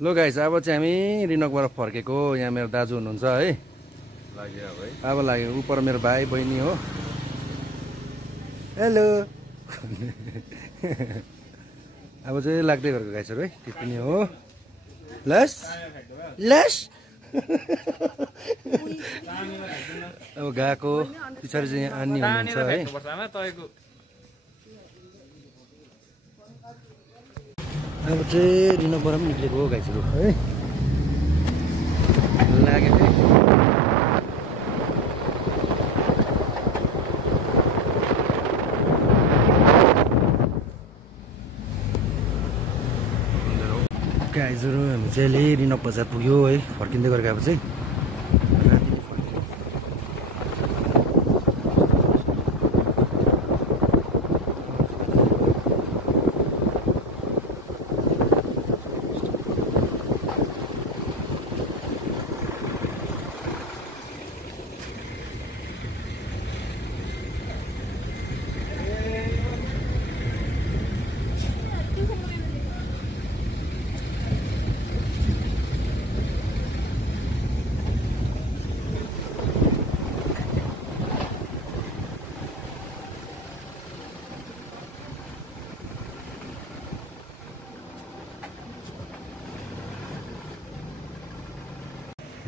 लो guys अब चाहिँ हामी रिनकबाट फर्केको यहाँ मेरो दाजु हुनुहुन्छ है अब लाग्यो उपर मेरो भाइ बहिनी हो हेलो अब चाहिँ लाग्दै गरेको गाइसहरू है त्यति नै हो लस लस अब गएको पछाडि चाहिँ आनी हुनुहुन्छ है अब चाहिँ रिनकबाट पनि निक्लेको हो गाइसहरू है लाग्यो गाइजहरू हामी चाहिँ अहिले रिनक बजार पुग्यो है फर्किँदै गरेको अब चाहिँ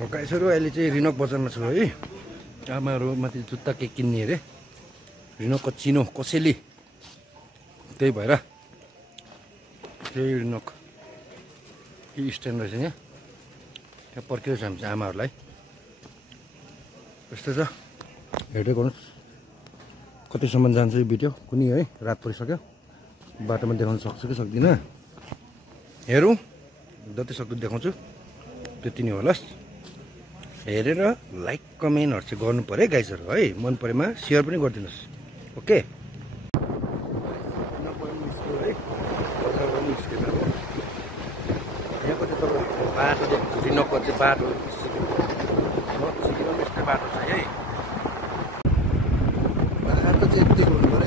गाइसहरू अहिले चाहिँ रिनक बजारमा छु है आमाहरू माथि जुत्ता के किन्ने अरे रिनकको चिनो कसैले त्यही भएर त्यही रिनक स्ट्यान्ड रहेछ यहाँ त्यहाँ पर्खिरहेछ हामी चाहिँ आमाहरूलाई यस्तो छ हेर्दै गर्नुहोस् कतिसम्म जान्छ यो भिडियो कुनै है रात परिसक्यो बाटोमा देखाउन सक्छु कि सक्दिनँ हेरौँ जति सक्दो देखाउँछु त्यति नै होला हेरेर लाइक कमेन्टहरू चाहिँ गर्नु पऱ्यो है गाइजहरू है मन परेमा सेयर पनि गरिदिनुहोस् ओके यहाँको चाहिँ तपाईँको बाटो देख्छु रिनकको चाहिँ बाटो बाटो छ है बाटो चाहिँ यति हुनु पऱ्यो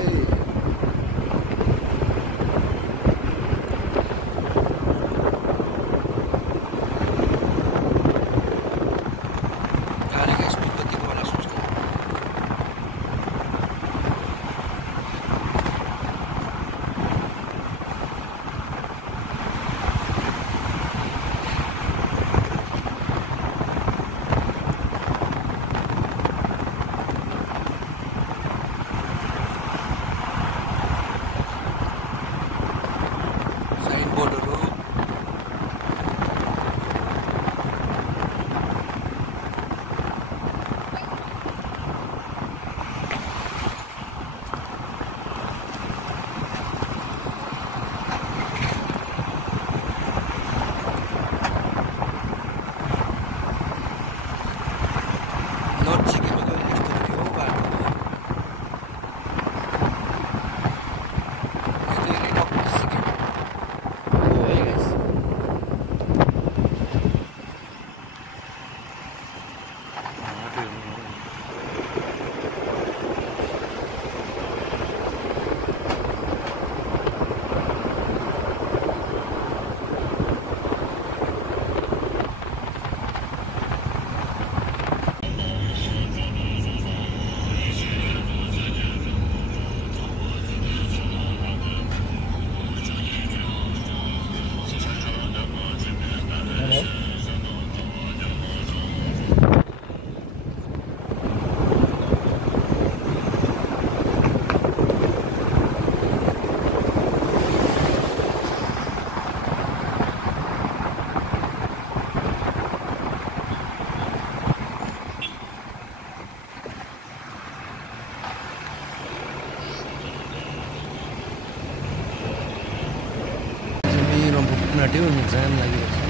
नाट्यो जाम लागिरहेको छ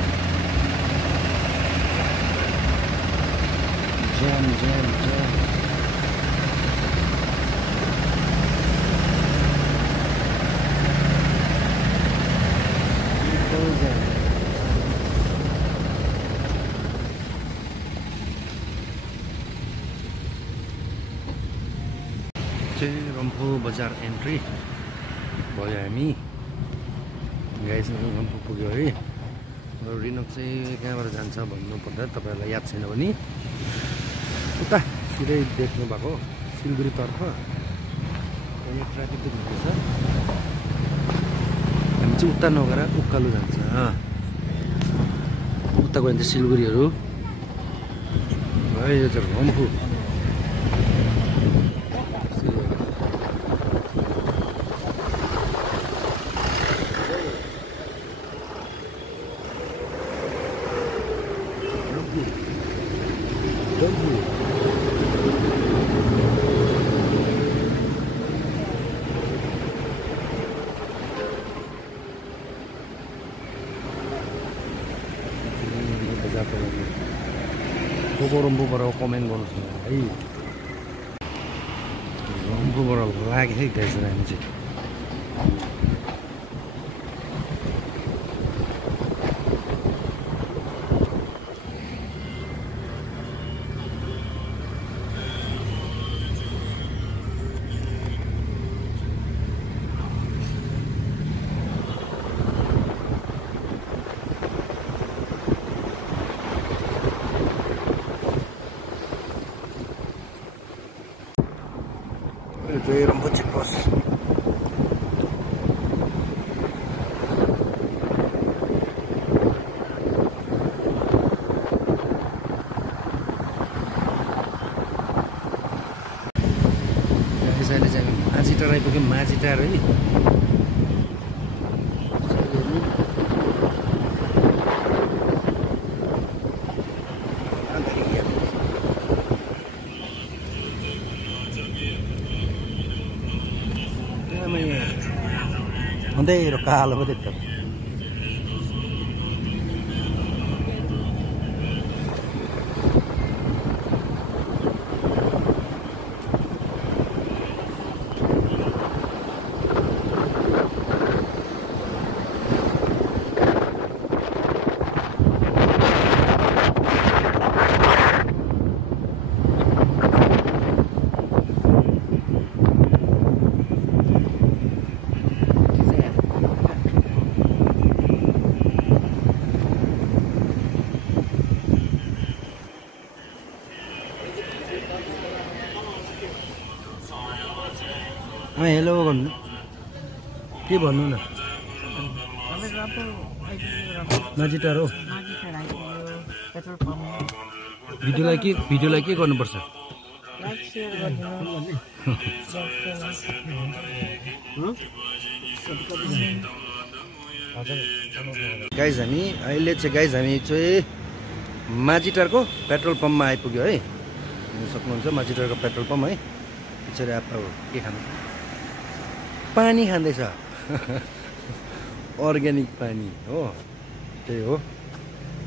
जाम जाम जाम चाहिँ रम्फू बजार एन्ट्री भयो हामी गाइस रम्फू पुग्यो है रिनोक चाहिँ कहाँबाट जान्छ भन्नुपर्दा तपाईँहरूलाई याद छैन भने उता सिधै देख्नु भएको सिलगढीतर्फ यहाँ ट्राफिक देख्नुहुँदैछ। हामी चाहिँ उता नगएर उकालो जान्छ। उता गयो भने चाहिँ सिलगढीहरू है। यो चाहिँ रम्फू रम्फूबाट कमेन्ट गर्नुहोस् न है। रम्फूबाट लाग्यो है गाइस हामी चाहिँ। Itu rambut cipos. Saya jangan Majitar itu Majitar ini. Andai rokal apa itu? Hello भन्नु के भन्नु न माजिटार हो भिडियोलाई के गर्नुपर्छ गाइज हामी अहिले चाहिँ गाइज हामी चाहिँ माजिटारको पेट्रोल पम्पमा आइपुग्यो है सक्नुहुन्छ माजिटारको पेट्रोल पम्प है पछाडि अब के खानु पानी खाँदैछ अर्ग्यानिक पानी हो त्यही हो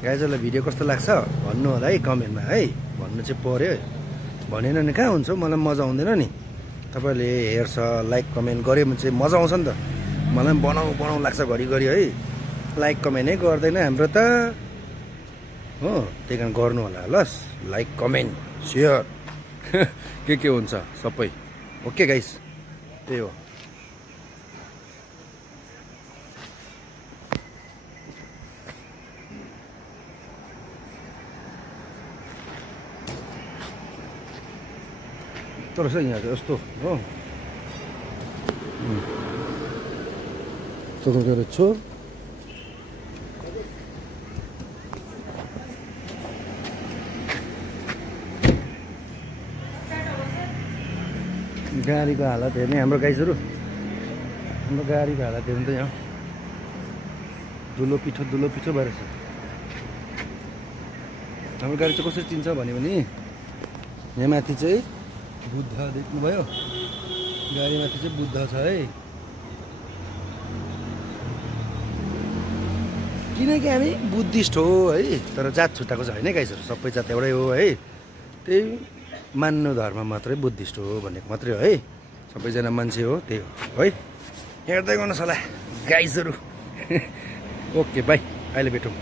गाइजहरूलाई भिडियो कस्तो लाग्छ भन्नु होला है कमेन्टमा है भन्नु चाहिँ पर्यो भनेन भने कहाँ हुन्छ मलाई मजा आउँदैन नि तपाईँले हेर्छ लाइक कमेन्ट गऱ्यो भने चाहिँ मजा आउँछ नि त मलाई पनि बनाउँ लाग्छ घरिघरि है लाइक कमेन्टै गर्दैन हाम्रो त हो त्यही कारण गर्नु होला लस लाइक कमेन्ट सेयर के हुन्छ सबै ओके गाइस त्यही हो तर यहाँ यस्तो हो तपाईँको रहेछ गाडीको हालत हेर्ने हाम्रो गाइजहरू हाम्रो गाडीको हालत हेर्नु त यहाँ धुलो पिठो भएर छ हाम्रो गाडी चाहिँ कसरी चिन्छ भन्यो भने यहाँ माथि चाहिँ बुद्ध देख्नुभयो गाडीमाथि चाहिँ बुद्ध छ है किनकि हामी बुद्धिस्ट हो है तर जात छुट्टाएको छ होइन गाइजहरू सबै जात एउटै हो है त्यही मान्नु धर्म मात्रै बुद्धिस्ट हो भनेको मात्रै हो है सबैजना मान्छे हो त्यही हो है हेर्दै गर्नुहोस् होला गाइजहरू ओके बाई अहिले भेटौँ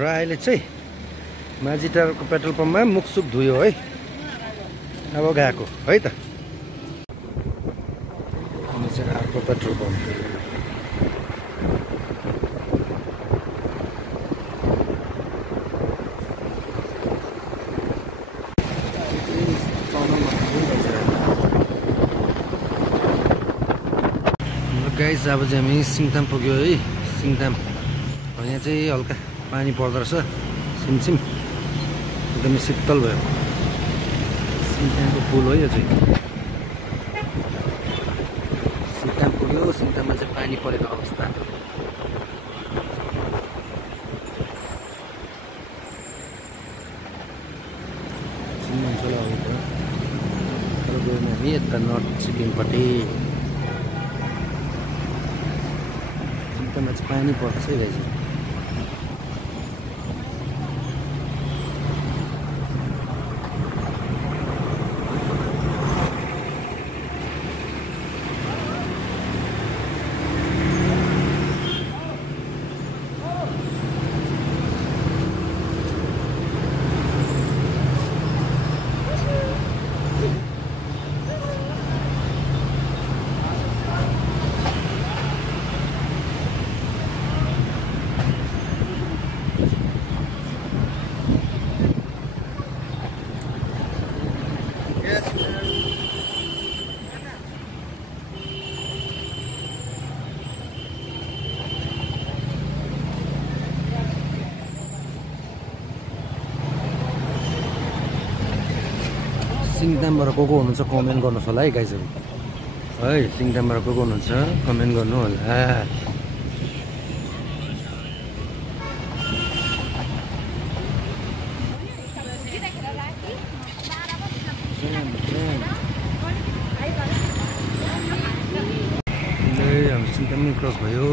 र अहिले चाहिँ माझीटारको पेट्रोल पम्पमा मुखसुक धुयो है अब गएको है त अनि चाहिँ अर्को पेट्रोल पम्प गाइस अब चाहिँ हामी सिङताम पुग्यो है। सिङताम यहाँ चाहिँ हल्का पानी पर्दो रहेछ, सिमसिम एकदमै शीतल भयो। सिङतामको पुल हो यो चाहिँ। सिङताम पुग्यो, सिङताममा चाहिँ पानी परेको अवस्था। हामी यता नर्थ सिक्किमपट्टि सिङताममा चाहिँ पानी पर्छ है गाइस। सिङतामबाट को हुनुहुन्छ कमेन्ट गर्नुहोस् होला है गाइजहरू है। सिङतामबाट को हुनुहुन्छ कमेन्ट गर्नु होला। हामी सिङताम क्रस भयो।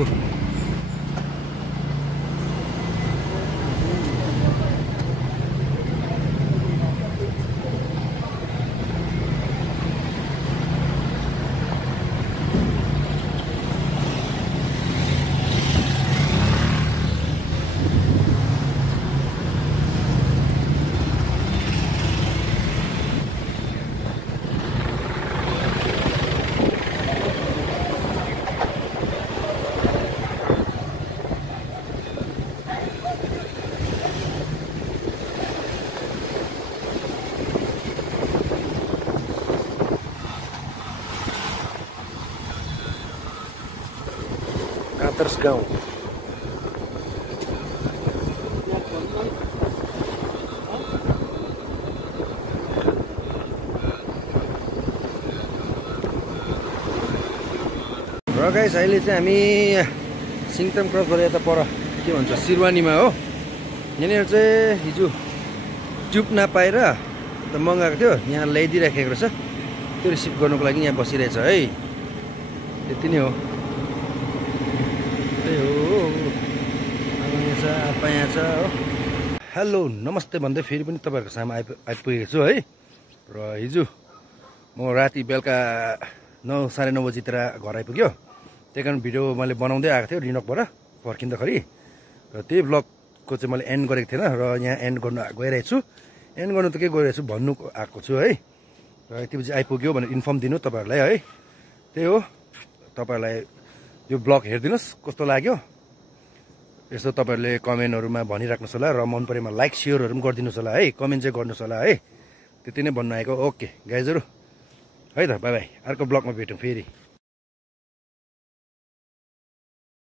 Terus gaung. र गाइस अहिले चाहिँ हामी सिङताम क्रस गरेर यता पर के भन्छ सिरवानीमा हो। यहाँनिर चाहिँ हिजो ट्युब नपाएर त मगाएको थियो, यहाँ ल्याइदिइराखेको रहेछ। त्यो रिसिभ गर्नुको लागि यहाँ बसिरहेछ है। त्यति नै हो। हेलो नमस्ते भन्दै फेरि पनि तपाईँहरूको सामु आइपुगेको छु है। र हिजो म राति बेलुका 9 साढे 9 बजीतिर घर आइपुग्यो। त्यही कारण भिडियो मैले बनाउँदै आएको थिएँ रिनकबाट फर्किँदाखेरि। र त्यही ब्लगको चाहिँ मैले एन्ड गरेको थिएन र यहाँ एन्ड गर्नु गइरहेको छु। एन्ड गर्नु त के गइरहेको छु भन्नु आएको छु है। र यति बजी आइपुग्यो भनेर इन्फर्म दिनु तपाईँहरूलाई है। त्यही हो, तपाईँहरूलाई यो ब्लग हेरिदिनुहोस् कस्तो लाग्यो यसो तपाईँहरूले कमेन्टहरूमा भनिराख्नुहोस् होला। र मन परेमा लाइक सेयरहरू पनि गरिदिनुहोस् होला है। कमेन्ट चाहिँ गर्नुहोस् होला है। त्यति नै भन्नु आएको। ओके गाइजहरू है त, बाई बाई। अर्को ब्लगमा भेटौँ फेरि।